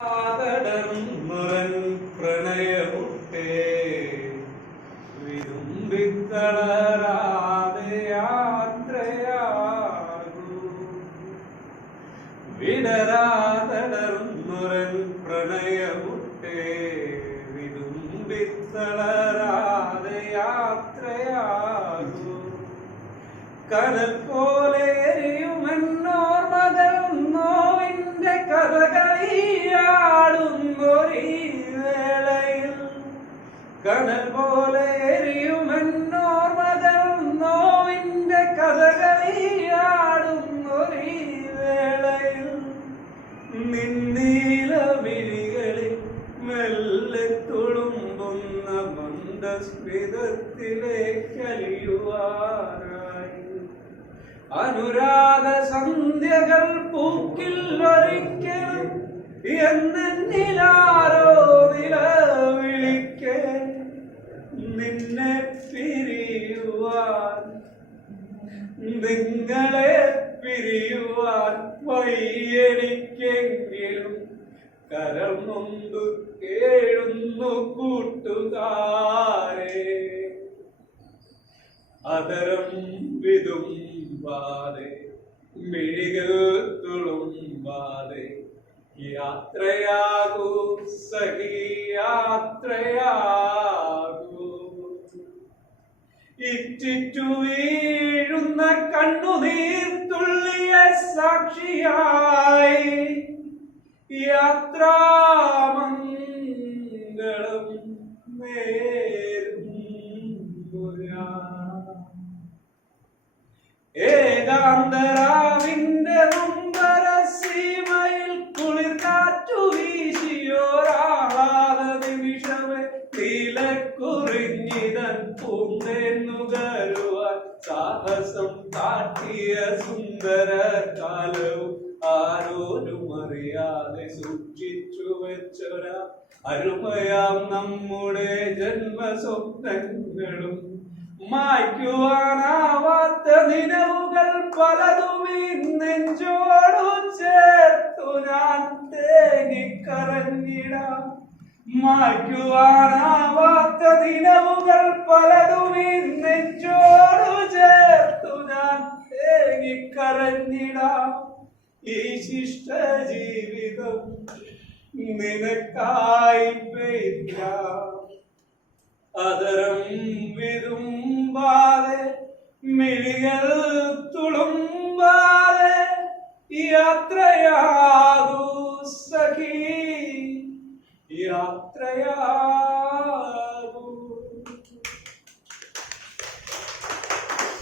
ആകടർന്നുരൻ പ്രണയമുട്ടേ വിതുമ്പിത്തളരാതെ യാത്രയാകൂ വിടരാതടർന്നുരൻ പ്രണയമുട്ടേ വിതുമ്പിത്തളരാതെ യാത്രയാകൂ കടൽ പോലെ എരിയുമെന്നോർമകൾ നോവിന്റെ കഥകളിയാടുന്നൊരീ വേളയിൽ കടൽ പോലെ എരിയുമെന്നോർമകൾ നോവിന്റെ കഥകളിയാടുന്നൊരീ വേളയിൽ നിന്നീല വിഴികളിൽ മെല്ലെ തുളുമ്പുന്ന മന്ദസ്മിതത്തിലേക്ക് അലിയുവാനായി അനുരാഗ സന്ധ്യകൾ പൂക്കിൽ ഒരിക്കലും എന്നിലാരോ നിലവിളിക്കെ നിന്നെ പിരിയുവാൻ നിങ്ങളെ പിരിയുവാൻ വയ്യെനിക്കെങ്കിലും കരൾ നൊന്തു കേഴുന്നു കൂട്ടുകാരെ അതരം വിതുമ്പാതെ മിഴികൾ തുളുമ്പാതെ യാത്രയാകൂ സഖി യാത്രയാകൂ ഇറ്റിറ്റു വീഴുന്ന കണ്ണുനീർത്തുള്ളിയ സാക്ഷിയായി യാത്രാമംഗളം നേരുന്നു ഏകാന്തരാവിന്റെ നൊമ്പര സീമയിൽ കുളിർ കാറ്റു വീശിയോരാഹ്ലാദ നിമിഷമേ നീലക്കുറിഞ്ഞിതൻ പൂന്തേന്നുകരുവാൻ സാഹസം കാട്ടിയ സുന്ദര കാലവും ആരോരും അറിയാതെ സൂക്ഷിച്ചു വെച്ചൊരാ അരുമയാം നമ്മുടെ ജന്മസ്വപ്നങ്ങളും മായ്ക്കുവാനാവാത്ത നിലവുകൾ പലതും നെഞ്ചോടു ചേർത്തു ഞാൻ തേങ്ങിക്കരഞ്ഞിടാം മായ്ക്കുവാനാവാത്ത നിലവുകൾ പലതും നെഞ്ചോടു ചേർത്തു ഞാൻ തേങ്ങിക്കരഞ്ഞിടാം ഈ ശിഷ്ട ജീവിതം നിനക്കായി പെയ്യാം അതരം വിതുമ്പാതെ മിഴികൾ തുളുമ്പാതെ യാത്രയാകൂ സഖി യാത്രയാകൂ